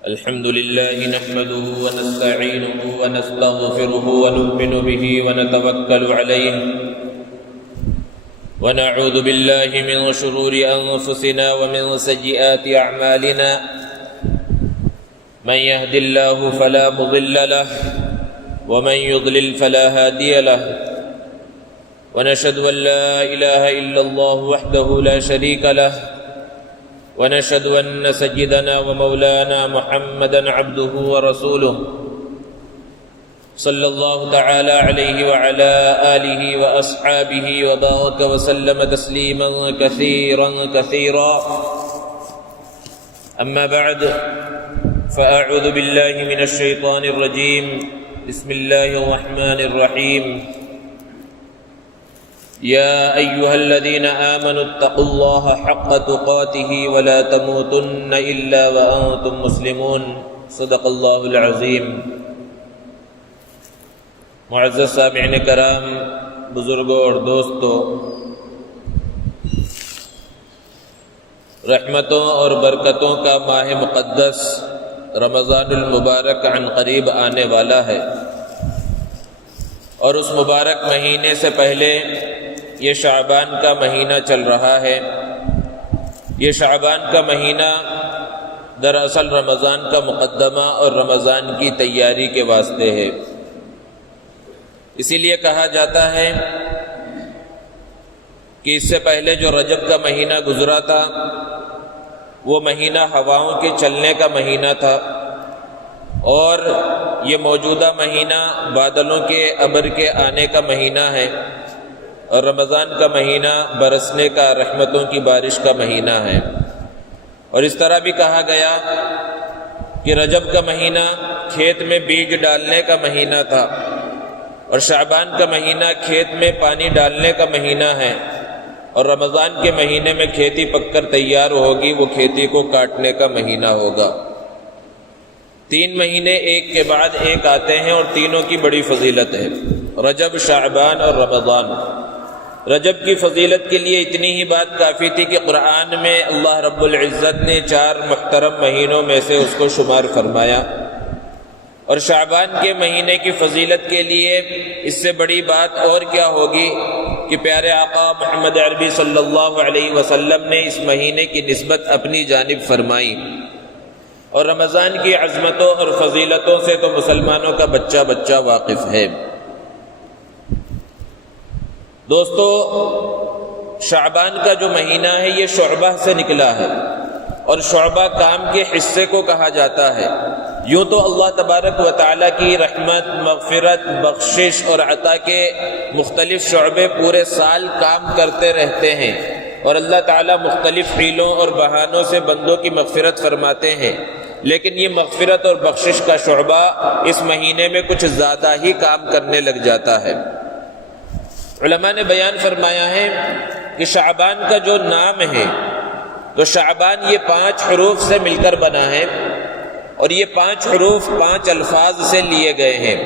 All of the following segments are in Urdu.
الحمد لله نحمده ونستعينه ونستغفره ونؤمن به ونتوكل عليه ونعوذ بالله من شرور أنفسنا ومن سيئات أعمالنا من يهد الله فلا مضل له ومن يضلل فلا هادي له ونشهد أن لا إله إلا الله وحده لا شريك له ونشهد أن سيدنا ومولانا محمدا عبده ورسوله صلى الله تعالى عليه وعلى آله وأصحابه وبارك وسلم تسليما كثيرا أما بعد فأعوذ بالله من الشيطان الرجيم بسم الله الرحمن الرحيم يا أيها الذين آمنوا اتقوا الله حق تقاته ولا تموتن إلا وأنتم مسلمون صدق الله العظيم۔ معزز سامعین کرام، بزرگوں اور دوستوں، رحمتوں اور برکتوں کا ماہ مقدس رمضان المبارک عن قریب آنے والا ہے، اور اس مبارک مہینے سے پہلے یہ شعبان کا مہینہ چل رہا ہے۔ یہ شعبان کا مہینہ دراصل رمضان کا مقدمہ اور رمضان کی تیاری کے واسطے ہے۔ اسی لیے کہا جاتا ہے کہ اس سے پہلے جو رجب کا مہینہ گزرا تھا وہ مہینہ ہواؤں کے چلنے کا مہینہ تھا، اور یہ موجودہ مہینہ بادلوں کے ابر کے آنے کا مہینہ ہے، اور رمضان کا مہینہ برسنے کا، رحمتوں کی بارش کا مہینہ ہے۔ اور اس طرح بھی کہا گیا کہ رجب کا مہینہ کھیت میں بیج ڈالنے کا مہینہ تھا، اور شعبان کا مہینہ کھیت میں پانی ڈالنے کا مہینہ ہے، اور رمضان کے مہینے میں کھیتی پک کر تیار ہوگی، وہ کھیتی کو کاٹنے کا مہینہ ہوگا۔ 3 مہینے ایک کے بعد ایک آتے ہیں، اور تینوں کی بڑی فضیلت ہے، رجب، شعبان اور رمضان۔ رجب کی فضیلت کے لیے اتنی ہی بات کافی تھی کہ قرآن میں اللہ رب العزت نے 4 محترم مہینوں میں سے اس کو شمار فرمایا، اور شعبان کے مہینے کی فضیلت کے لیے اس سے بڑی بات اور کیا ہوگی کہ پیارے آقا محمد عربی صلی اللہ علیہ وسلم نے اس مہینے کی نسبت اپنی جانب فرمائی۔ اور رمضان کی عظمتوں اور فضیلتوں سے تو مسلمانوں کا بچہ بچہ واقف ہے۔ دوستو، شعبان کا جو مہینہ ہے یہ شعبہ سے نکلا ہے، اور شعبہ کام کے حصے کو کہا جاتا ہے۔ یوں تو اللہ تبارک و تعالیٰ کی رحمت، مغفرت، بخشش اور عطا کے مختلف شعبے پورے سال کام کرتے رہتے ہیں، اور اللہ تعالیٰ مختلف حیلوں اور بہانوں سے بندوں کی مغفرت فرماتے ہیں، لیکن یہ مغفرت اور بخشش کا شعبہ اس مہینے میں کچھ زیادہ ہی کام کرنے لگ جاتا ہے۔ علماء نے بیان فرمایا ہے کہ شعبان کا جو نام ہے تو شعبان یہ 5 حروف سے مل کر بنا ہے، اور یہ 5 حروف 5 الفاظ سے لیے گئے ہیں۔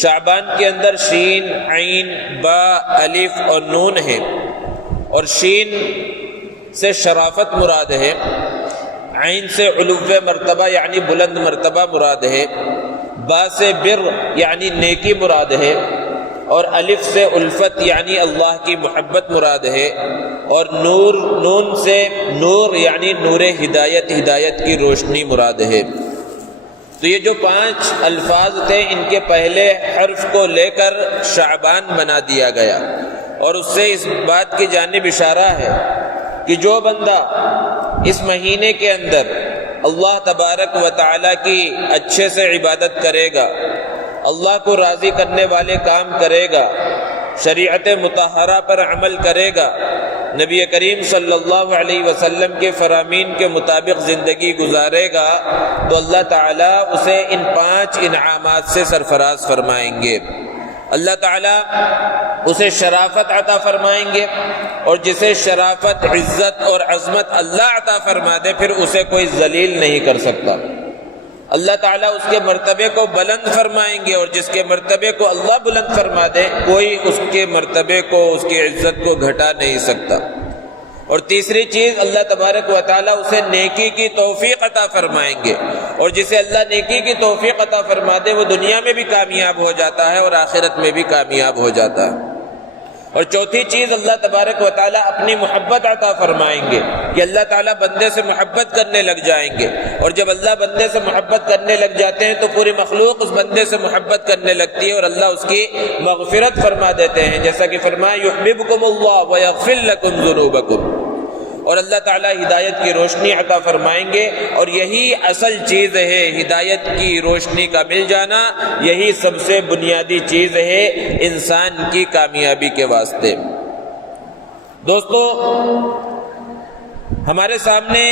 شعبان کے اندر شین، عین، با، الف اور نون ہے، اور شین سے شرافت مراد ہے، عین سے علو مرتبہ یعنی بلند مرتبہ مراد ہے، با سے بر یعنی نیکی مراد ہے، اور الف سے الفت یعنی اللہ کی محبت مراد ہے، اور نون سے نور یعنی نور ہدایت، ہدایت کی روشنی مراد ہے۔ تو یہ جو 5 الفاظ تھے، ان کے پہلے حرف کو لے کر شعبان بنا دیا گیا، اور اس سے اس بات کی جانب اشارہ ہے کہ جو بندہ اس مہینے کے اندر اللہ تبارک و تعالیٰ کی اچھے سے عبادت کرے گا، اللہ کو راضی کرنے والے کام کرے گا، شریعت مطہرہ پر عمل کرے گا، نبی کریم صلی اللہ علیہ وسلم کے فرامین کے مطابق زندگی گزارے گا، تو اللہ تعالیٰ اسے ان 5 انعامات سے سرفراز فرمائیں گے۔ اللہ تعالیٰ اسے شرافت عطا فرمائیں گے، اور جسے شرافت، عزت اور عظمت اللہ عطا فرما دے، پھر اسے کوئی ذلیل نہیں کر سکتا۔ اللہ تعالیٰ اس کے مرتبے کو بلند فرمائیں گے، اور جس کے مرتبے کو اللہ بلند فرما دے، کوئی اس کے مرتبے کو، اس کی عزت کو گھٹا نہیں سکتا۔ اور تیسری چیز اللہ تبارک و تعالیٰ اسے نیکی کی توفیق عطا فرمائیں گے، اور جسے اللہ نیکی کی توفیق عطا فرما دے وہ دنیا میں بھی کامیاب ہو جاتا ہے اور آخرت میں بھی کامیاب ہو جاتا ہے۔ اور چوتھی چیز اللہ تبارک و تعالیٰ اپنی محبت عطا فرمائیں گے کہ اللہ تعالیٰ بندے سے محبت کرنے لگ جائیں گے، اور جب اللہ بندے سے محبت کرنے لگ جاتے ہیں تو پوری مخلوق اس بندے سے محبت کرنے لگتی ہے اور اللہ اس کی مغفرت فرما دیتے ہیں، جیسا کہ فرمایا یحببکم اللہ ویغفر لکم ذنوبکم۔ اور اللہ تعالیٰ ہدایت کی روشنی عطا فرمائیں گے، اور یہی اصل چیز ہے، ہدایت کی روشنی کا مل جانا یہی سب سے بنیادی چیز ہے انسان کی کامیابی کے واسطے۔ دوستو، ہمارے سامنے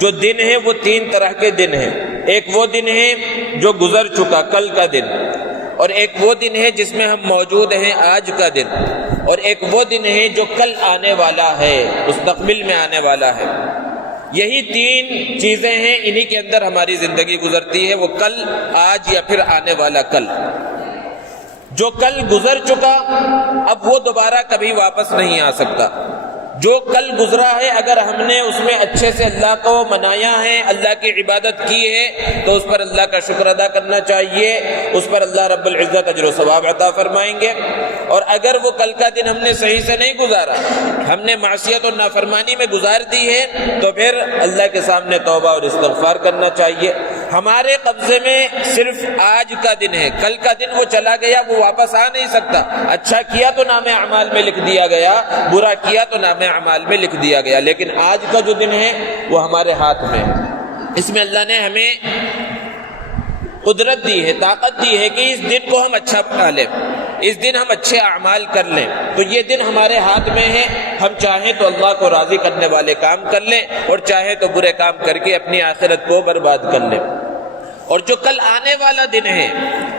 جو دن ہے وہ تین طرح کے دن ہیں۔ ایک وہ دن ہے جو گزر چکا، کل کا دن، اور ایک وہ دن ہے جس میں ہم موجود ہیں، آج کا دن، اور ایک وہ دن ہے جو کل آنے والا ہے، مستقبل میں آنے والا ہے۔ یہی تین چیزیں ہیں، انہی کے اندر ہماری زندگی گزرتی ہے، وہ کل، آج یا پھر آنے والا کل۔ جو کل گزر چکا اب وہ دوبارہ کبھی واپس نہیں آ سکتا۔ جو کل گزرا ہے اگر ہم نے اس میں اچھے سے اللہ کو منایا ہے، اللہ کی عبادت کی ہے، تو اس پر اللہ کا شکر ادا کرنا چاہیے، اس پر اللہ رب العزت اجر و ثواب عطا فرمائیں گے۔ اور اگر وہ کل کا دن ہم نے صحیح سے نہیں گزارا، ہم نے معصیت اور نافرمانی میں گزار دی ہے، تو پھر اللہ کے سامنے توبہ اور استغفار کرنا چاہیے۔ ہمارے قبضے میں صرف آج کا دن ہے، کل کا دن وہ چلا گیا، وہ واپس آ نہیں سکتا۔ اچھا کیا تو نام اعمال میں لکھ دیا گیا، برا کیا تو نام اعمال میں لکھ دیا گیا، لیکن آج کا جو دن ہے وہ ہمارے ہاتھ میں ہے۔ اس میں اللہ نے ہمیں قدرت دی ہے، طاقت دی ہے کہ اس دن کو ہم اچھا بنا لیں، اس دن ہم اچھے اعمال کر لیں۔ تو یہ دن ہمارے ہاتھ میں ہے، ہم چاہیں تو اللہ کو راضی کرنے والے کام کر لیں، اور چاہیں تو برے کام کر کے اپنی آخرت کو برباد کر لیں۔ اور جو کل آنے والا دن ہے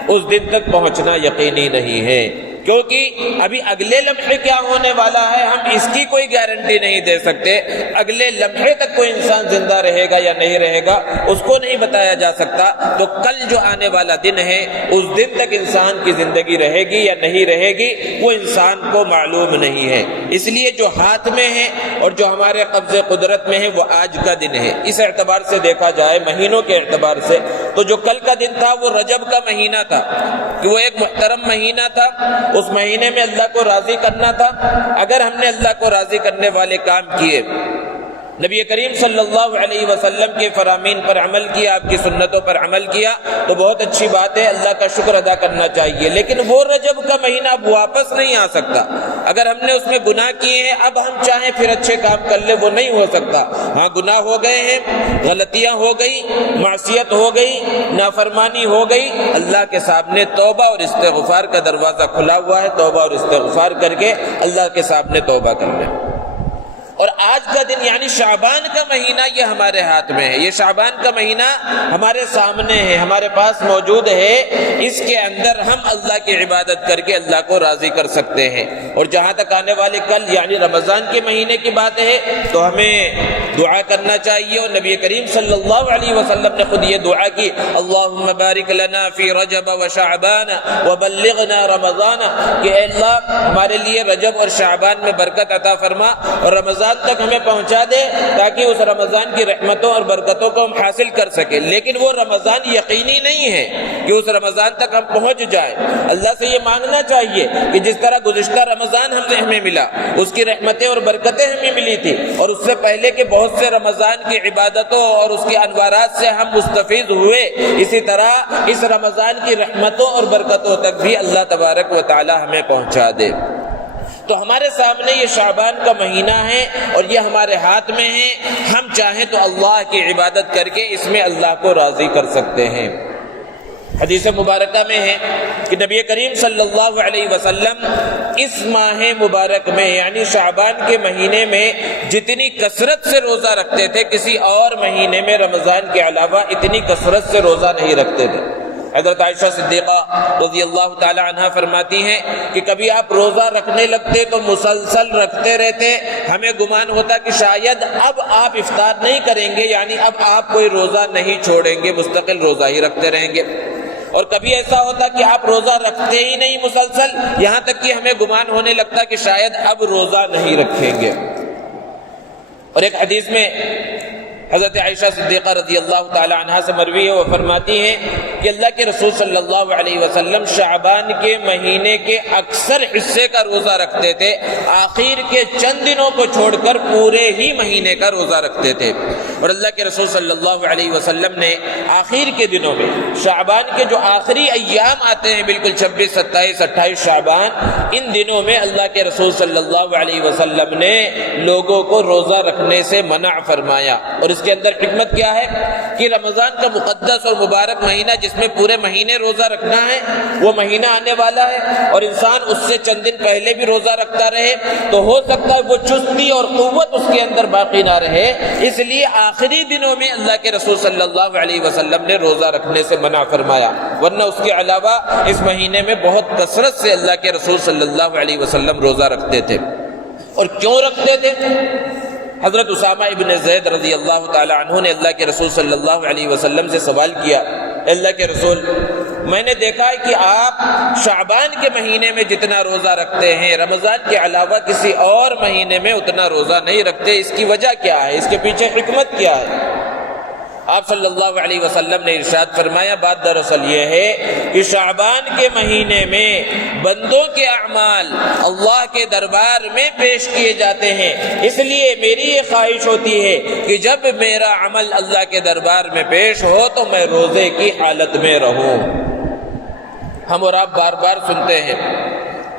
اس دن تک پہنچنا یقینی نہیں ہے، کیونکہ ابھی اگلے لمحے کیا ہونے والا ہے ہم اس کی کوئی گارنٹی نہیں دے سکتے۔ اگلے لمحے تک کوئی انسان زندہ رہے گا یا نہیں رہے گا اس کو نہیں بتایا جا سکتا۔ تو کل جو آنے والا دن ہے اس دن تک انسان کی زندگی رہے گی یا نہیں رہے گی وہ انسان کو معلوم نہیں ہے۔ اس لیے جو ہاتھ میں ہے اور جو ہمارے قبضے قدرت میں ہے وہ آج کا دن ہے۔ اس اعتبار سے دیکھا جائے، مہینوں کے اعتبار سے، تو جو کل کا دن تھا وہ رجب کا مہینہ تھا، کہ وہ ایک محترم مہینہ تھا، اس مہینے میں اللہ کو راضی کرنا تھا۔ اگر ہم نے اللہ کو راضی کرنے والے کام کیے، نبی کریم صلی اللہ علیہ وسلم کے فرامین پر عمل کیا، آپ کی سنتوں پر عمل کیا، تو بہت اچھی بات ہے، اللہ کا شکر ادا کرنا چاہیے۔ لیکن وہ رجب کا مہینہ اب واپس نہیں آ سکتا۔ اگر ہم نے اس میں گناہ کیے ہیں، اب ہم چاہیں پھر اچھے کام کر لیں، وہ نہیں ہو سکتا۔ ہاں، گناہ ہو گئے ہیں، غلطیاں ہو گئی، معصیت ہو گئی، نافرمانی ہو گئی، اللہ کے سامنے توبہ اور استغفار کا دروازہ کھلا ہوا ہے، توبہ اور استغفار کر کے اللہ کے سامنے توبہ کر لیں۔ اور آج کا دن یعنی شعبان کا مہینہ یہ ہمارے ہاتھ میں ہے، یہ شعبان کا مہینہ ہمارے سامنے ہے، ہمارے پاس موجود ہے۔ اس کے اندر ہم اللہ کی عبادت کر کے اللہ کو راضی کر سکتے ہیں۔ اور جہاں تک آنے والے کل یعنی رمضان کے مہینے کی بات ہے تو ہمیں دعا کرنا چاہیے، اور نبی کریم صلی اللہ علیہ وسلم نے خود یہ دعا کی، اللہم بارک لنا فی رجب و شعبان وبلغنا رمضان، کہ اے اللہ ہمارے لیے رجب اور شعبان میں برکت عطا فرما اور رمضان تک ہمیں پہنچا دے، تاکہ اس رمضان کی رحمتوں اور برکتوں کو ہم حاصل کر سکیں۔ لیکن وہ رمضان یقینی نہیں ہے کہ اس رمضان تک ہم پہنچ جائیں۔ اللہ سے یہ مانگنا چاہیے کہ جس طرح گزشتہ رمضان ہمیں ملا، اس کی رحمتیں اور برکتیں ہمیں ملی تھی، اور اس سے پہلے کے بہت سے رمضان کی عبادتوں اور اس کے انوارات سے ہم مستفید ہوئے، اسی طرح اس رمضان کی رحمتوں اور برکتوں تک بھی اللہ تبارک و تعالی ہمیں پہنچا دے۔ تو ہمارے سامنے یہ شعبان کا مہینہ ہے اور یہ ہمارے ہاتھ میں ہے، ہم چاہیں تو اللہ کی عبادت کر کے اس میں اللہ کو راضی کر سکتے ہیں۔ حدیث مبارکہ میں ہے کہ نبی کریم صلی اللہ علیہ وسلم اس ماہ مبارک میں یعنی شعبان کے مہینے میں جتنی کثرت سے روزہ رکھتے تھے، کسی اور مہینے میں رمضان کے علاوہ اتنی کثرت سے روزہ نہیں رکھتے تھے۔ حضرت عائشہ صدیقہ رضی اللہ تعالی عنہا فرماتی ہیں کہ کبھی آپ روزہ رکھنے لگتے تو مسلسل رکھتے رہتے، ہمیں گمان ہوتا کہ شاید اب آپ افطار نہیں کریں گے، یعنی اب آپ کوئی روزہ نہیں چھوڑیں گے، مستقل روزہ ہی رکھتے رہیں گے۔ اور کبھی ایسا ہوتا کہ آپ روزہ رکھتے ہی نہیں مسلسل، یہاں تک کہ ہمیں گمان ہونے لگتا کہ شاید اب روزہ نہیں رکھیں گے۔ اور ایک حدیث میں حضرت عائشہ صدیقہ رضی اللہ تعالی عنہا سے مروی ہے، وہ فرماتی ہیں کہ اللہ کے رسول صلی اللہ علیہ وسلم شعبان کے مہینے کے اکثر حصے کا روزہ رکھتے تھے، آخر کے چند دنوں کو چھوڑ کر پورے ہی مہینے کا روزہ رکھتے تھے۔ اور اللہ کے رسول صلی اللہ علیہ وسلم نے آخر کے دنوں میں، شعبان کے جو آخری ایام آتے ہیں، بالکل 26، 27، 28 شعبان، ان دنوں میں اللہ کے رسول صلی اللہ علیہ وسلم نے لوگوں کو روزہ رکھنے سے منع فرمایا۔ اور اس کے اندر حکمت کیا ہے کہ رمضان کا مقدس اور مبارک مہینہ جس میں پورے مہینے روزہ رکھنا ہے، وہ مہینہ آنے والا ہے، اور انسان اس سے چند دن پہلے بھی روزہ رکھتا رہے تو ہو سکتا ہے وہ چستی اور قوت اس کے اندر باقی نہ رہے، اس لیے آخری دنوں میں اللہ کے رسول صلی اللہ علیہ وسلم نے روزہ رکھنے سے منع فرمایا، ورنہ اس کے علاوہ اس مہینے میں بہت کثرت سے اللہ کے رسول صلی اللہ علیہ وسلم روزہ رکھتے تھے۔ اور کیوں رکھتے تھے؟ حضرت اسامہ ابن زید رضی اللہ تعالی عنہ نے اللہ کے رسول صلی اللہ علیہ وسلم سے سوال کیا، اللہ کے رسول، میں نے دیکھا ہے کہ آپ شعبان کے مہینے میں جتنا روزہ رکھتے ہیں، رمضان کے علاوہ کسی اور مہینے میں اتنا روزہ نہیں رکھتے، اس کی وجہ کیا ہے؟ اس کے پیچھے حکمت کیا ہے؟ آپ صلی اللہ علیہ وسلم نے ارشاد فرمایا، بات دراصل یہ ہے کہ شعبان کے مہینے میں بندوں کے اعمال اللہ کے دربار میں پیش کیے جاتے ہیں، اس لیے میری یہ خواہش ہوتی ہے کہ جب میرا عمل اللہ کے دربار میں پیش ہو تو میں روزے کی حالت میں رہوں۔ ہم اور آپ بار بار سنتے ہیں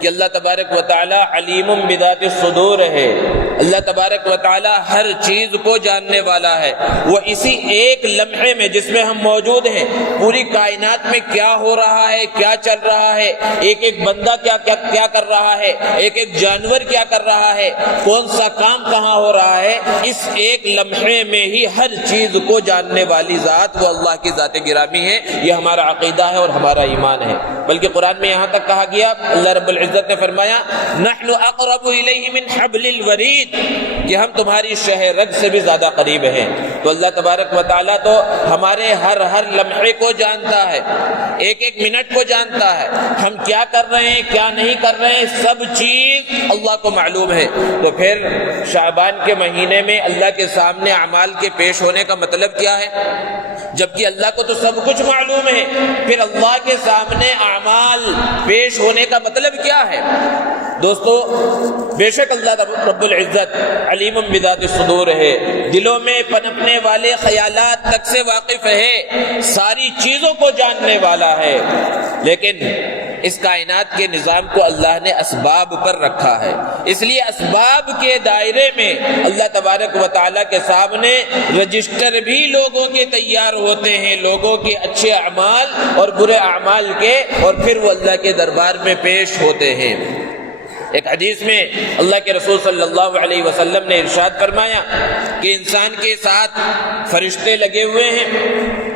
کہ اللہ تبارک و تعالی علیم بذات الصدور ہے، اللہ تبارک و تعالی ہر چیز کو جاننے والا ہے، وہ اسی ایک لمحے میں جس میں ہم موجود ہیں پوری کائنات میں کیا ہو رہا ہے، کیا چل رہا ہے، ایک ایک بندہ کیا کر رہا ہے، ایک ایک جانور کیا کر رہا ہے، کون سا کام کہاں ہو رہا ہے، اس ایک لمحے میں ہی ہر چیز کو جاننے والی ذات وہ اللہ کی ذات گرامی ہے۔ یہ ہمارا عقیدہ ہے اور ہمارا ایمان ہے، بلکہ قرآن میں یہاں تک کہا گیا، اللہ رب العزت نے فرمایا نحن اقرب الیہ من حبل الورید، کہ ہم تمہاری شہ رگ سے بھی زیادہ قریب ہیں۔ تو اللہ تبارک و تعالیٰ تو ہمارے ہر لمحے کو جانتا ہے، ایک ایک منٹ کو جانتا ہے، ہم کیا کر رہے ہیں کیا نہیں کر رہے ہیں، سب چیز اللہ کو معلوم ہے۔ تو پھر شعبان کے مہینے میں اللہ کے سامنے اعمال کے پیش ہونے کا مطلب کیا ہے؟ جبکہ اللہ کو تو سب کچھ معلوم ہے، پھر اللہ کے سامنے اعمال پیش ہونے کا مطلب کیا ہے؟ دوستو، بے شک اللہ رب العزت علیم بذات الصدور ہے، دلوں میں پنپنے والے خیالات تک سے واقف ہے، ساری چیزوں کو جاننے والا ہے، لیکن اس کائنات کے نظام کو اللہ نے اسباب پر رکھا ہے، اس لیے اسباب کے دائرے میں اللہ تبارک و تعالیٰ کے سامنے رجسٹر بھی لوگوں کے تیار ہوتے ہیں، لوگوں کے اچھے اعمال اور برے اعمال کے، اور پھر وہ اللہ کے دربار میں پیش ہوتے ہیں۔ ایک حدیث میں اللہ کے رسول صلی اللہ علیہ وسلم نے ارشاد فرمایا کہ انسان کے ساتھ فرشتے لگے ہوئے ہیں،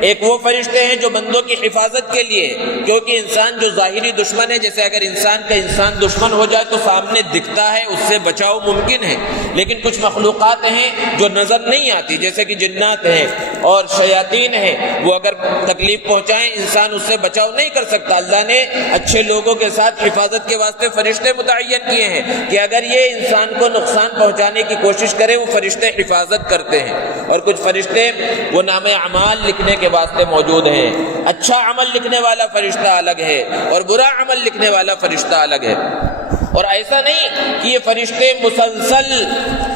ایک وہ فرشتے ہیں جو بندوں کی حفاظت کے لیے، کیونکہ انسان جو ظاہری دشمن ہے، جیسے اگر انسان دشمن ہو جائے تو سامنے دکھتا ہے، اس سے بچاؤ ممکن ہے، لیکن کچھ مخلوقات ہیں جو نظر نہیں آتی، جیسے کہ جنات ہیں اور شیاطین ہیں، وہ اگر تکلیف پہنچائیں انسان اس سے بچاؤ نہیں کر سکتا۔ اللہ نے اچھے لوگوں کے ساتھ حفاظت کے واسطے فرشتے متعین کیے ہیں کہ اگر یہ انسان کو نقصان پہنچانے کی کوشش کرے وہ فرشتے حفاظت کرتے ہیں، اور کچھ فرشتے وہ نام اعمال لکھنے کے واسطے موجود ہیں، اچھا عمل لکھنے والا فرشتہ الگ ہے اور برا عمل لکھنے والا فرشتہ الگ ہے۔ اور ایسا نہیں کہ یہ فرشتے مسلسل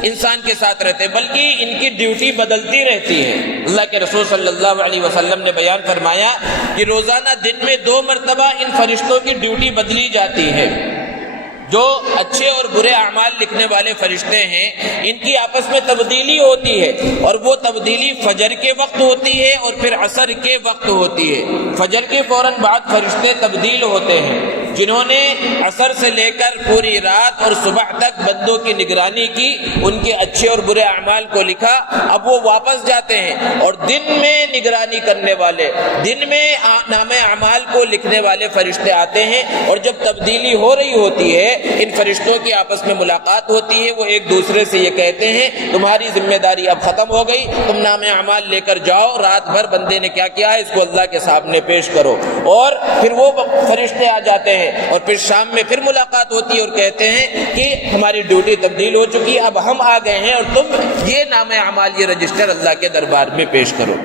انسان کے ساتھ رہتے، بلکہ ان کی ڈیوٹی بدلتی رہتی ہے۔ اللہ کے رسول صلی اللہ علیہ وسلم نے بیان فرمایا کہ روزانہ دن میں 2 مرتبہ ان فرشتوں کی ڈیوٹی بدلی جاتی ہے۔ جو اچھے اور برے اعمال لکھنے والے فرشتے ہیں ان کی آپس میں تبدیلی ہوتی ہے، اور وہ تبدیلی فجر کے وقت ہوتی ہے اور پھر عصر کے وقت ہوتی ہے۔ فجر کے فوراً بعد فرشتے تبدیل ہوتے ہیں، جنہوں نے عصر سے لے کر پوری رات اور صبح تک بندوں کی نگرانی کی، ان کے اچھے اور برے اعمال کو لکھا، اب وہ واپس جاتے ہیں، اور دن میں نگرانی کرنے والے، دن میں نام اعمال کو لکھنے والے فرشتے آتے ہیں، اور جب تبدیلی ہو رہی ہوتی ہے ان فرشتوں کی آپس میں ملاقات ہوتی ہے، وہ ایک دوسرے سے یہ کہتے ہیں تمہاری ذمہ داری اب ختم ہو گئی، تم نام اعمال لے کر جاؤ، رات بھر بندے نے کیا کیا ہے اس کو اللہ کے سامنے پیش کرو۔ اور پھر وہ فرشتے آ جاتے ہیں ہے اور پھر شام میں پھر ملاقات ہوتی ہے اور کہتے ہیں کہ ہماری ڈیوٹی تبدیل ہو چکی ہے، اب ہم آ گئے ہیں اور تم یہ نام اعمال، یہ رجسٹر اللہ کے دربار میں پیش کرو۔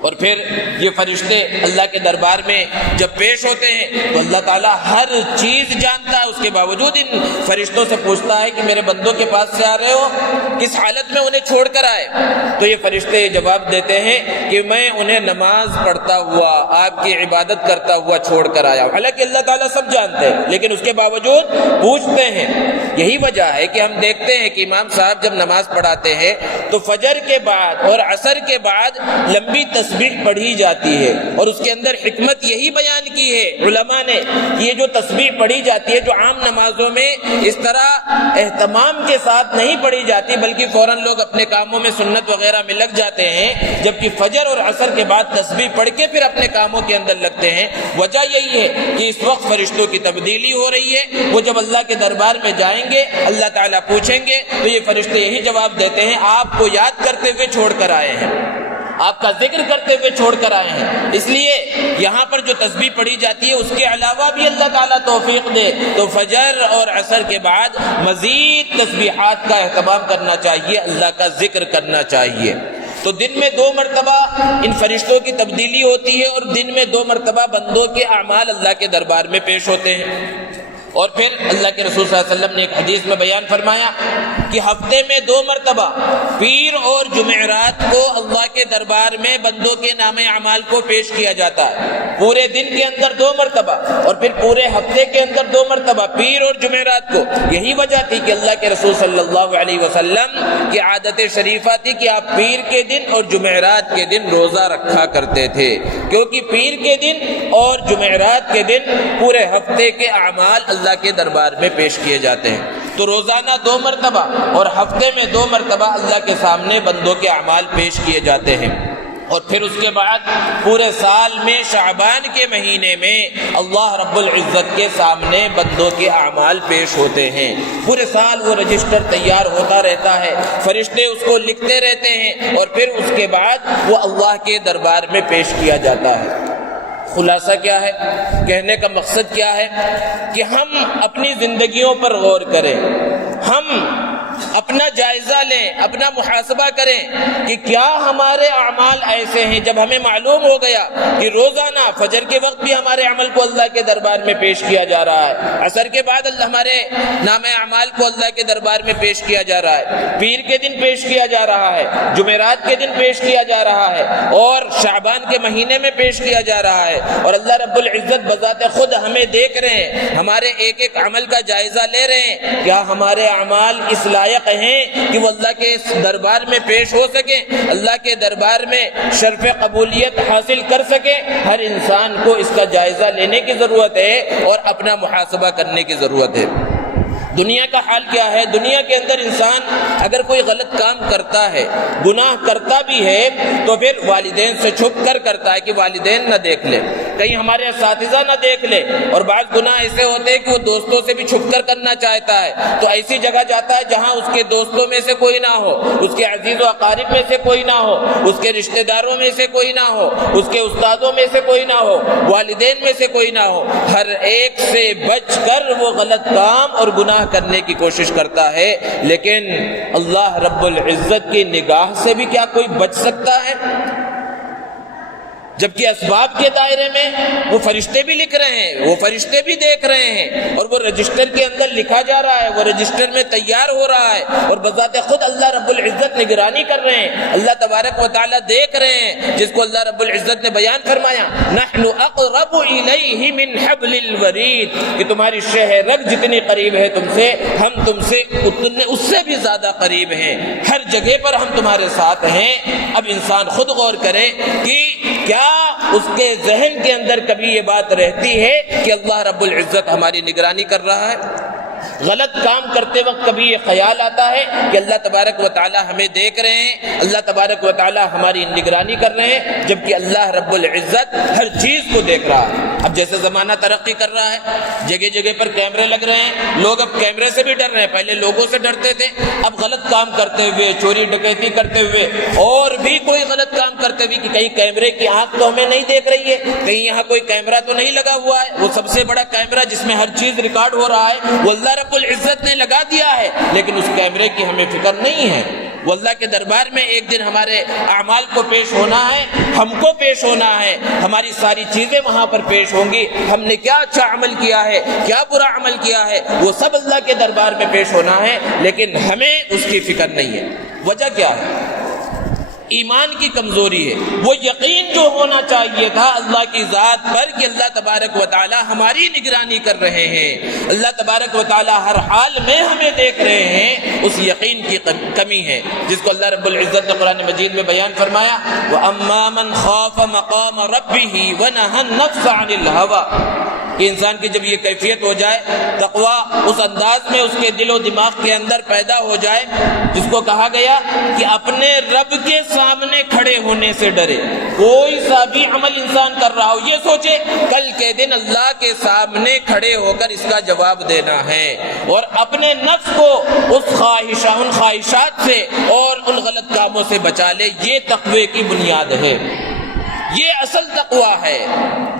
اور پھر یہ فرشتے اللہ کے دربار میں جب پیش ہوتے ہیں تو اللہ تعالیٰ ہر چیز جانتا ہے، اس کے باوجود ان فرشتوں سے پوچھتا ہے کہ میرے بندوں کے پاس سے آ رہے ہو، کس حالت میں انہیں چھوڑ کر آئے؟ تو یہ فرشتے جواب دیتے ہیں کہ میں انہیں نماز پڑھتا ہوا، آپ کی عبادت کرتا ہوا چھوڑ کر آیا ہوں۔ حالانکہ اللہ تعالیٰ سب جانتے ہیں لیکن اس کے باوجود پوچھتے ہیں۔ یہی وجہ ہے کہ ہم دیکھتے ہیں کہ امام صاحب جب نماز پڑھاتے ہیں تو فجر کے بعد اور عصر کے بعد لمبی تسبیح پڑھی جاتی ہے، اور اس کے اندر حکمت یہی بیان کی ہے علماء نے، یہ جو تسبیح پڑھی جاتی ہے جو عام نمازوں میں اس طرح اہتمام کے ساتھ نہیں پڑھی جاتی بلکہ فوراً لوگ اپنے کاموں میں سنت وغیرہ میں لگ جاتے ہیں، جبکہ فجر اور عصر کے بعد تسبیح پڑھ کے پھر اپنے کاموں کے اندر لگتے ہیں۔ وجہ یہی ہے کہ اس وقت فرشتوں کی تبدیلی ہو رہی ہے، وہ جب اللہ کے دربار میں جائیں گے اللہ تعالیٰ پوچھیں گے تو یہ فرشتے یہی جواب دیتے ہیں آپ کو یاد کرتے ہوئے چھوڑ کر آئے ہیں، آپ کا ذکر کرتے ہوئے چھوڑ کر آئے ہیں۔ اس لیے یہاں پر جو تسبیح پڑھی جاتی ہے اس کے علاوہ بھی اللہ تعالیٰ توفیق دے تو فجر اور عصر کے بعد مزید تسبیحات کا اہتمام کرنا چاہیے، اللہ کا ذکر کرنا چاہیے۔ تو دن میں 2 مرتبہ ان فرشتوں کی تبدیلی ہوتی ہے اور دن میں 2 مرتبہ بندوں کے اعمال اللہ کے دربار میں پیش ہوتے ہیں۔ اور پھر اللہ کے رسول صلی اللہ علیہ وسلم نے ایک حدیث میں بیان فرمایا کہ ہفتے میں 2 مرتبہ پیر اور جمعرات کو اللہ کے دربار میں بندوں کے نام اعمال کو پیش کیا جاتا ہے، پورے دن کے اندر 2 مرتبہ اور پھر پورے ہفتے کے اندر 2 مرتبہ پیر اور جمعرات کو۔ یہی وجہ تھی کہ اللہ کے رسول صلی اللہ علیہ وسلم کی عادت شریفہ تھی کہ آپ پیر کے دن اور جمعرات کے دن روزہ رکھا کرتے تھے، کیونکہ پیر کے دن اور جمعرات کے دن پورے ہفتے کے اعمال اللہ کے دربار میں پیش کیے جاتے ہیں۔ تو روزانہ 2 مرتبہ اور ہفتے میں 2 مرتبہ اللہ کے سامنے بندوں کے اعمال پیش کیے جاتے ہیں۔ اور پھر اس کے بعد پورے سال میں شعبان کے مہینے میں اللہ رب العزت کے سامنے بندوں کے اعمال پیش ہوتے ہیں۔ پورے سال وہ رجسٹر تیار ہوتا رہتا ہے، فرشتے اس کو لکھتے رہتے ہیں اور پھر اس کے بعد وہ اللہ کے دربار میں پیش کیا جاتا ہے۔ خلاصہ کیا ہے؟ کہنے کا مقصد کیا ہے کہ ہم اپنی زندگیوں پر غور کریں، ہم اپنا جائزہ لیں، اپنا محاسبہ کریں کہ کیا ہمارے اعمال ایسے ہیں۔ جب ہمیں معلوم ہو گیا کہ روزانہ فجر کے وقت بھی ہمارے عمل کو اللہ کے دربار میں پیش کیا جا رہا ہے، عصر کے بعد ہمارے نام اعمال کو اللہ کے دربار میں پیش کیا جا رہا ہے، پیر کے دن پیش کیا جا رہا ہے، جمعرات کے دن پیش کیا جا رہا ہے اور شعبان کے مہینے میں پیش کیا جا رہا ہے، اور اللہ رب العزت بذات خود ہمیں دیکھ رہے ہیں، ہمارے ایک ایک عمل کا جائزہ لے رہے ہیں، کیا ہمارے اعمال اس لائق ہیں کہ وہ اللہ کے دربار میں پیش ہو سکیں، اللہ کے دربار میں شرف قبولیت حاصل کر سکیں؟ ہر انسان کو اس کا جائزہ لینے کی ضرورت ہے اور اپنا محاسبہ کرنے کی ضرورت ہے۔ دنیا کا حال کیا ہے؟ دنیا کے اندر انسان اگر کوئی غلط کام کرتا ہے، گناہ کرتا بھی ہے تو پھر والدین سے چھپ کر کرتا ہے کہ والدین نہ دیکھ لے، کہیں ہمارے اساتذہ نہ دیکھ لے، اور بعض گناہ ایسے ہوتے ہیں کہ وہ دوستوں سے بھی چھپ کر کرنا چاہتا ہے تو ایسی جگہ جاتا ہے جہاں اس کے دوستوں میں سے کوئی نہ ہو، اس کے عزیز و اقارب میں سے کوئی نہ ہو، اس کے رشتہ داروں میں سے کوئی نہ ہو، اس کے استادوں میں سے کوئی نہ ہو، والدین میں سے کوئی نہ ہو، ہر ایک سے بچ کر وہ غلط کام اور گناہ کرنے کی کوشش کرتا ہے۔ لیکن اللہ رب العزت کی نگاہ سے بھی کیا کوئی بچ سکتا ہے؟ جبکہ اسباب کے دائرے میں وہ فرشتے بھی لکھ رہے ہیں، وہ فرشتے بھی دیکھ رہے ہیں اور وہ رجسٹر کے اندر لکھا جا رہا ہے، وہ رجسٹر میں تیار ہو رہا ہے اور بذات خود اللہ رب العزت نگرانی کر رہے ہیں، اللہ تبارک و تعالیٰ دیکھ رہے ہیں، جس کو اللہ رب العزت نے بیان فرمایا نحن اقرب الیہ من حبل الورید، کہ تمہاری شہ رگ جتنی قریب ہے تم سے، ہم تم سے اس سے بھی زیادہ قریب ہیں، ہر جگہ پر ہم تمہارے ساتھ ہیں۔ اب انسان خود غور کرے کہ کیا اس کے ذہن کے اندر کبھی یہ بات رہتی ہے کہ اللہ رب العزت ہماری نگرانی کر رہا ہے؟ غلط کام کرتے وقت کبھی یہ خیال آتا ہے کہ اللہ تبارک و تعالی ہمیں دیکھ رہے ہیں، اللہ تبارک و تعالی ہماری نگرانی کر رہے ہیں، جبکہ اللہ رب العزت ہر چیز کو دیکھ رہا ہے۔ اب جیسے زمانہ ترقی کر رہا ہے، جگہ جگہ پر کیمرے لگ رہے ہیں، لوگ اب کیمرے سے بھی ڈر رہے ہیں، پہلے لوگوں سے ڈرتے تھے، اب غلط کام کرتے ہوئے، چوری ڈکیتی کرتے ہوئے، اور بھی کوئی غلط کام کرتے ہوئے کہ کہیں کیمرے کی آنکھ تو ہمیں نہیں دیکھ رہی ہے، کہیں یہاں کوئی کیمرہ تو نہیں لگا ہوا ہے۔ وہ سب سے بڑا کیمرہ جس میں ہر چیز ریکارڈ ہو رہا ہے وہ اللہ رب العزت نے لگا دیا ہے، لیکن اس کیمرے کی ہمیں فکر نہیں ہے۔ وہ اللہ کے دربار میں ایک دن ہمارے اعمال کو پیش ہونا ہے، ہم کو پیش ہونا ہے، ہماری ساری چیزیں وہاں پر پیش ہوں گی، ہم نے کیا اچھا عمل کیا ہے، کیا برا عمل کیا ہے، وہ سب اللہ کے دربار میں پیش ہونا ہے، لیکن ہمیں اس کی فکر نہیں ہے۔ وجہ کیا ہے؟ ایمان کی کمزوری ہے۔ وہ یقین جو ہونا چاہیے تھا اللہ کی ذات پر کہ اللہ تبارک و تعالی ہماری نگرانی کر رہے ہیں، اللہ تبارک و تعالی ہر حال میں ہمیں دیکھ رہے ہیں، اس یقین کی کمی ہے، جس کو اللہ رب العزت نے قرآن مجید میں بیان فرمایا وَأَمَّا مَنْ خَافَ مَقَامَ رَبِّهِ وَنَهَى النَّفْسَ عَنِ الْهَوَىٰ کہ انسان کی جب یہ کیفیت ہو جائے، تقویٰ اس انداز میں اس کے دل و دماغ کے اندر پیدا ہو جائے جس کو کہا گیا کہ اپنے رب کے سامنے کھڑے ہونے سے ڈرے۔ کوئی سا بھی عمل انسان کر رہا ہو، یہ سوچے کل کے دن اللہ کے سامنے کھڑے ہو کر اس کا جواب دینا ہے، اور اپنے نفس کو ان خواہشات سے اور ان غلط کاموں سے بچا لے۔ یہ تقوی کی بنیاد ہے، یہ اصل تقویٰ ہے۔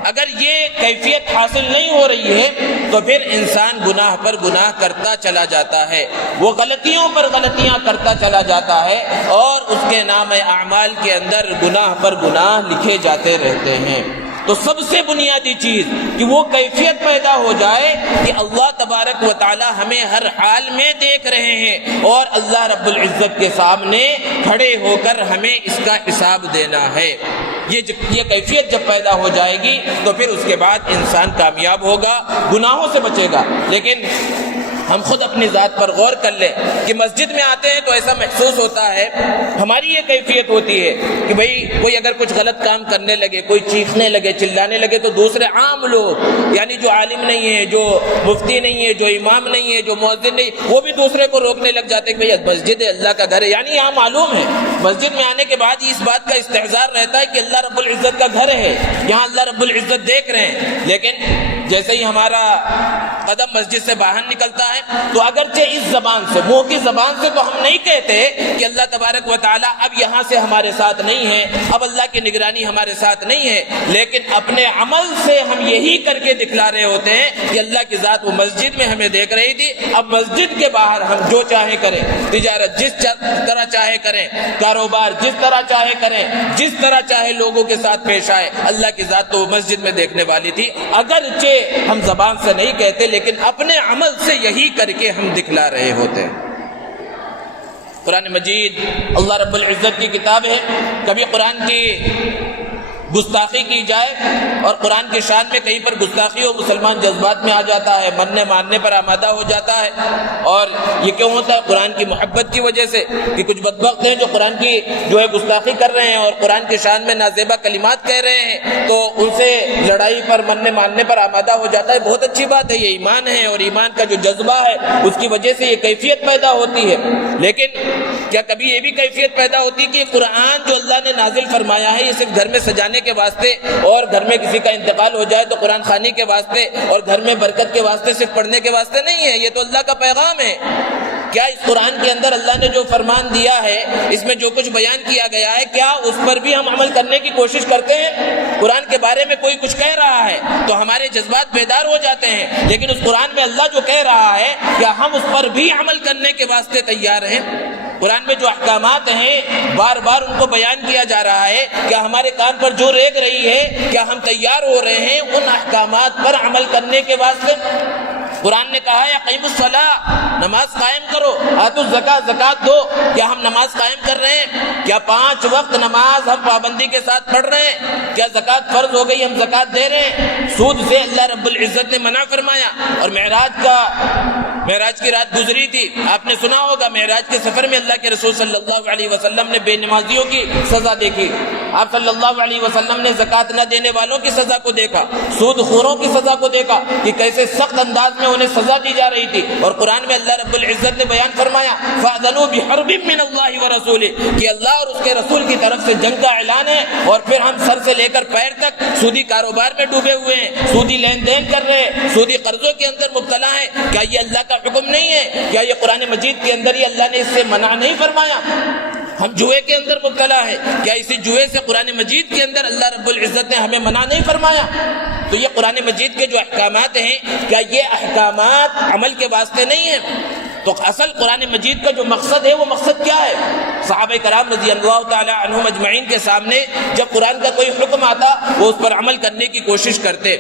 اگر یہ کیفیت حاصل نہیں ہو رہی ہے تو پھر انسان گناہ پر گناہ کرتا چلا جاتا ہے، وہ غلطیوں پر غلطیاں کرتا چلا جاتا ہے، اور اس کے نام اعمال کے اندر گناہ پر گناہ لکھے جاتے رہتے ہیں۔ تو سب سے بنیادی چیز کہ وہ کیفیت پیدا ہو جائے کہ اللہ تبارک و تعالی ہمیں ہر حال میں دیکھ رہے ہیں، اور اللہ رب العزت کے سامنے کھڑے ہو کر ہمیں اس کا حساب دینا ہے۔ یہ کیفیت جب پیدا ہو جائے گی تو پھر اس کے بعد انسان کامیاب ہوگا، گناہوں سے بچے گا۔ لیکن ہم خود اپنی ذات پر غور کر لیں کہ مسجد میں آتے ہیں تو ایسا محسوس ہوتا ہے، ہماری یہ کیفیت ہوتی ہے کہ بھئی کوئی اگر کچھ غلط کام کرنے لگے، کوئی چیخنے لگے، چلانے لگے، تو دوسرے عام لوگ، یعنی جو عالم نہیں ہے، جو مفتی نہیں ہے، جو امام نہیں ہے، جو مؤذن نہیں، وہ بھی دوسرے کو روکنے لگ جاتے کہ بھئی مسجد ہے، اللہ کا گھر ہے۔ یعنی یہاں معلوم ہے مسجد میں آنے کے بعد اس بات کا استحضار رہتا ہے کہ اللہ رب العزت کا گھر ہے، یہاں اللہ رب العزت دیکھ رہے ہیں، لیکن جیسے ہی ہمارا قدم مسجد سے باہر نکلتا ہے تو اگرچہ اس زبان سے، منہ کی زبان سے تو ہم نہیں کہتے کہ اللہ تبارک و تعالیٰ اب یہاں سے ہمارے ساتھ نہیں ہے، اب اللہ کی نگرانی ہمارے ساتھ نہیں ہے، لیکن اپنے عمل سے ہم یہی کر کے دکھلا رہے ہوتے ہیں کہ اللہ کی ذات وہ مسجد میں ہمیں دیکھ رہی تھی، اب مسجد کے باہر ہم جو چاہے کریں، تجارت جس طرح چاہے کریں، کاروبار جس طرح چاہے کریں، جس طرح چاہے لوگوں کے ساتھ پیش آئے، اللہ کی ذات تو وہ مسجد میں دیکھنے والی تھی۔ اگرچہ ہم زبان سے نہیں کہتے لیکن اپنے عمل سے یہی کر کے ہم دکھلا رہے ہوتے ہیں۔ قرآن مجید اللہ رب العزت کی کتاب ہے، کبھی قرآن کی گستاخی کی جائے اور قرآن کی شان میں کہیں پر گستاخی ہو، مسلمان جذبات میں آ جاتا ہے، مرنے مارنے پر آمادہ ہو جاتا ہے۔ اور یہ کیوں ہوتا ہے؟ قرآن کی محبت کی وجہ سے، کہ کچھ بدبخت ہیں جو قرآن کی جو ہے گستاخی کر رہے ہیں اور قرآن کی شان میں نازیبہ کلمات کہہ رہے ہیں، تو ان سے لڑائی پر، مرنے مارنے پر آمادہ ہو جاتا ہے۔ بہت اچھی بات ہے، یہ ایمان ہے، اور ایمان کا جو جذبہ ہے اس کی وجہ سے یہ کیفیت پیدا ہوتی ہے۔ لیکن کیا کبھی یہ بھی کیفیت پیدا ہوتی کہ قرآن جو اللہ نے نازل فرمایا ہے یہ صرف گھر میں سجانے کے واسطے، اور گھر میں کسی کا انتقال ہو جائے تو قرآن خوانی کے واسطے اور گھر میں برکت کے واسطے، صرف پڑھنے کے واسطے نہیں ہے؟ یہ تو اللہ کا پیغام ہے۔ کیا اس قرآن کے اندر اللہ نے جو فرمان دیا ہے، اس میں جو کچھ بیان کیا گیا ہے، کیا اس پر بھی ہم عمل کرنے کی کوشش کرتے ہیں؟ قرآن کے بارے میں کوئی کچھ کہہ رہا ہے تو ہمارے جذبات بیدار ہو جاتے ہیں، لیکن اس قرآن میں اللہ جو کہہ رہا ہے کیا ہم اس پر بھی عمل کرنے کے واسطے تیار ہیں؟ قرآن میں جو احکامات ہیں بار بار ان کو بیان کیا جا رہا ہے، کیا ہمارے کان پر جو ریگ رہی ہے کیا ہم تیار ہو رہے ہیں ان احکامات پر عمل کرنے کے واسطے؟ قرآن نے کہا ہے اقیموا الصلاۃ، نماز قائم کرو، آتوا الزکاۃ، زکات دو، کیا ہم نماز قائم کر رہے ہیں؟ کیا 5 وقت نماز ہم پابندی کے ساتھ پڑھ رہے ہیں؟ کیا زکات فرض ہو گئی، ہم زکات دے رہے ہیں؟ سود سے اللہ رب العزت نے منع فرمایا، اور معراج کی رات گزری تھی، آپ نے سنا ہوگا معراج کے سفر میں اللہ کے رسول صلی اللہ علیہ وسلم نے بے نمازیوں کی سزا دیکھی، آپ صلی اللہ علیہ وسلم نے زکوٰۃ نہ دینے والوں کی سزا کو دیکھا، سود خوروں کی سزا کو دیکھا کہ کیسے سخت انداز میں انہیں سزا دی جا رہی تھی، اور قرآن میں اللہ رب العزت نے بیان فرمایا فَأْذَنُوا بِحَرْبٍ مِّنَ اللَّهِ وَرَسُولِهِ کہ اللہ اور اس کے رسول کی طرف سے جنگ کا اعلان ہے، اور پھر ہم سر سے لے کر پیر تک سودی کاروبار میں ڈوبے ہوئے ہیں، سودی لین دین کر رہے ہیں، سودی قرضوں کے اندر مبتلا ہیں۔ کیا یہ اللہ کا حکم نہیں ہے؟ کیا یہ قرآن مجید کے اندر ہی اللہ نے اس سے منع نہیں فرمایا؟ ہم جوئے کے اندر مبتلا ہے، کیا اسی جوئے سے قرآن مجید کے اندر اللہ رب العزت نے ہمیں منع نہیں فرمایا؟ تو یہ قرآن مجید کے جو احکامات ہیں، کیا یہ احکامات عمل کے واسطے نہیں ہیں؟ تو اصل قرآن مجید کا جو مقصد ہے وہ مقصد کیا ہے؟ صحابہ کرام رضی اللہ تعالی عنہم اجمعین کے سامنے جب قرآن کا کوئی حکم آتا وہ اس پر عمل کرنے کی کوشش کرتے،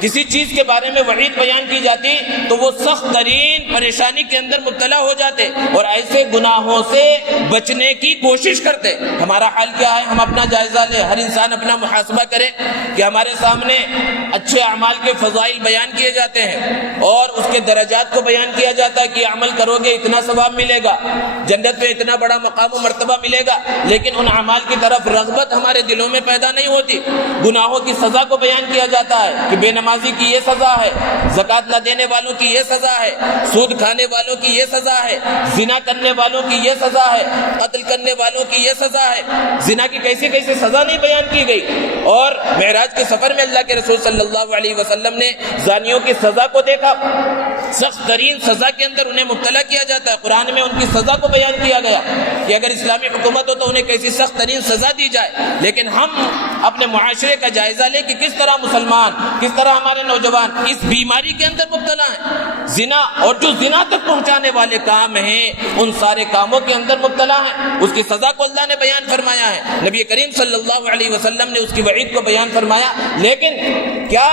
کسی چیز کے بارے میں وعید بیان کی جاتی تو وہ سخت ترین پریشانی کے اندر مبتلا ہو جاتے اور ایسے گناہوں سے بچنے کی کوشش کرتے۔ ہمارا حال کیا ہے؟ ہم اپنا جائزہ لیں، ہر انسان اپنا محاسبہ کرے کہ ہمارے سامنے اچھے اعمال کے فضائل بیان کیے جاتے ہیں اور اس کے درجات کو بیان کیا جاتا ہے کہ عمل کرو گے اتنا ثواب ملے گا، جنت میں اتنا بڑا مقام و مرتبہ ملے گا، لیکن ان اعمال کی طرف رغبت ہمارے دلوں میں پیدا نہیں ہوتی۔ گناہوں کی سزا کو بیان کیا جاتا ہے کہ بے نمازی کی یہ سزا ہے، زکوٰۃ نہ دینے والوں کی یہ سزا ہے، سود کھانے والوں کی یہ سزا ہے، زنا کرنے والوں کی یہ سزا ہے، قتل کرنے والوں کی یہ سزا ہے۔ زنا کی کیسی کیسی سزا نہیں بیان کی گئی، اور معراج کے سفر میں اللہ کے رسول صلی اللہ علیہ وسلم نے زانیوں کی سزا کو دیکھا، سخت ترین سزا کے اندر انہیں مبتلا کیا جاتا ہے۔ قرآن میں ان کی سزا کو بیان کیا گیا کہ اگر اسلامی حکومت ہو تو انہیں کیسی سخت ترین سزا دی جائے، لیکن ہم اپنے معاشرے کا جائزہ لیں کہ کس طرح مسلمان، کس طرح ہمارے نوجوان اس بیماری کے اندر مبتلا ہیں، زنا اور جو زنا تک پہنچانے والے کام ہیں ان سارے کاموں کے اندر مبتلا ہیں۔ اس کی سزا کو اللہ نے بیان فرمایا ہے، نبی کریم صلی اللہ علیہ وسلم نے اس کی وعید کو بیان فرمایا، لیکن کیا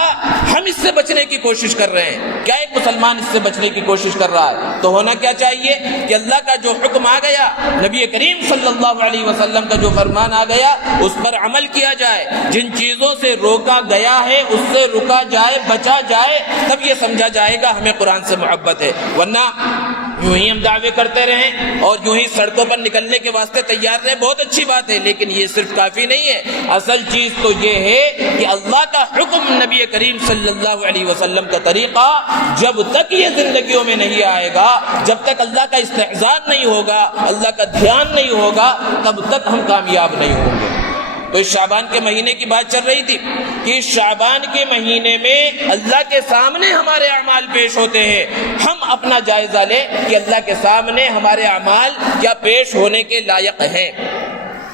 ہم اس سے بچنے کی کوشش کر رہے ہیں؟ کیا ایک مسلمان اس سے بچنے کی کوشش کر رہا ہے؟ تو ہونا کیا چاہیے کہ اللہ کا جو حکم آ گیا، نبی کریم صلی اللہ علیہ وسلم کا جو فرمان آ گیا اس پر عمل کیا جائے، جن چیزوں سے روکا گیا ہے اس سے رکا جائے، بچا جائے، تب یہ سمجھا جائے گا ہمیں قرآن سے محبت ہے۔ ورنہ یوں ہی ہم دعوے کرتے رہیں اور یوں ہی سڑکوں پر نکلنے کے واسطے تیار رہے، بہت اچھی بات ہے، لیکن یہ صرف کافی نہیں ہے۔ اصل چیز تو یہ ہے کہ اللہ کا حکم، نبی کریم صلی اللہ علیہ وسلم کا طریقہ جب تک یہ زندگیوں میں نہیں آئے گا، جب تک اللہ کا استحضان نہیں ہوگا، اللہ کا دھیان نہیں ہوگا، تب تک ہم کامیاب نہیں ہوں گے۔ تو اس شعبان کے مہینے کی بات چل رہی تھی کہ شعبان کے مہینے میں اللہ کے سامنے ہمارے اعمال پیش ہوتے ہیں، ہم اپنا جائزہ لیں کہ اللہ کے سامنے ہمارے اعمال کیا پیش ہونے کے لائق ہیں۔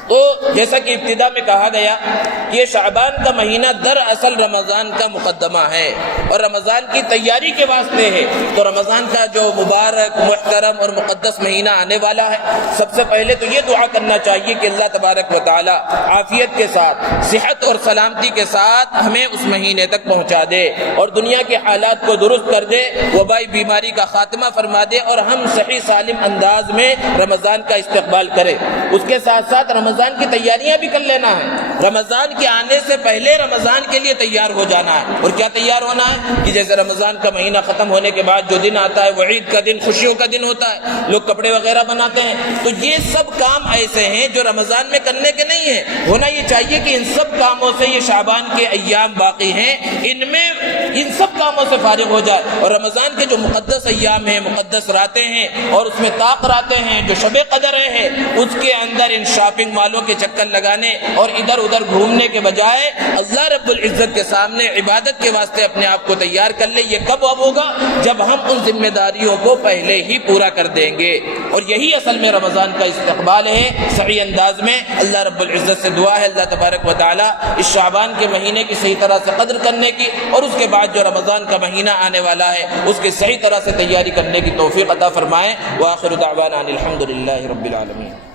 تو جیسا کہ ابتدا میں کہا گیا کہ یہ شعبان کا مہینہ دراصل رمضان کا مقدمہ ہے اور رمضان کی تیاری کے واسطے ہے۔ تو رمضان کا جو مبارک، محترم اور مقدس مہینہ آنے والا ہے، سب سے پہلے تو یہ دعا کرنا چاہیے کہ اللہ تبارک و تعالی عافیت کے ساتھ، صحت اور سلامتی کے ساتھ ہمیں اس مہینے تک پہنچا دے اور دنیا کے حالات کو درست کر دے، وبائی بیماری کا خاتمہ فرما دے اور ہم صحیح سالم انداز میں رمضان کا استقبال کریں۔ اس کے ساتھ ساتھ رمضان کی تیاریاں بھی کر لینا ہے، رمضان کے آنے سے پہلے رمضان کے لیے تیار ہو جانا ہے۔ اور کیا تیار ہونا ہے کہ جیسے رمضان کا مہینہ ختم ہونے کے بعد جو دن آتا ہے وہ عید کا دن، خوشیوں کا دن ہوتا ہے، لوگ کپڑے وغیرہ بناتے ہیں، تو یہ سب کام ایسے ہیں جو رمضان میں کرنے کے نہیں ہیں۔ ہونا یہ چاہیے کہ ان سب کاموں سے، یہ شعبان کے ایام باقی ہیں، ان میں ان سب کاموں سے فارغ ہو جائے اور رمضان کے جو مقدس ایام ہیں، مقدس راتیں ہیں اور اس میں طاق راتیں ہیں، جو شب قدر ہیں، اس کے اندر ان شاپنگ مالوں کے چکر لگانے اور ادھر ادھر گھومنے کے بجائے اللہ رب العزت کے سامنے عبادت کے واسطے اپنے آپ کو تیار کر لے۔ یہ کب اب ہوگا؟ جب ہم ان ذمہ داریوں کو پہلے ہی پورا کر دیں گے، اور یہی اصل میں رمضان کا استقبال ہے صحیح انداز میں۔ اللہ رب العزت سے دعا ہے اللہ تبارک و تعالی اس شعبان کے مہینے کی صحیح طرح سے قدر کرنے کی اور اس کے بعد جو رمضان کا مہینہ آنے والا ہے اس کی صحیح طرح سے تیاری کرنے کی توفیق عطا فرمائے۔ وآخر دعوانا ان الحمد للہ رب العالمین۔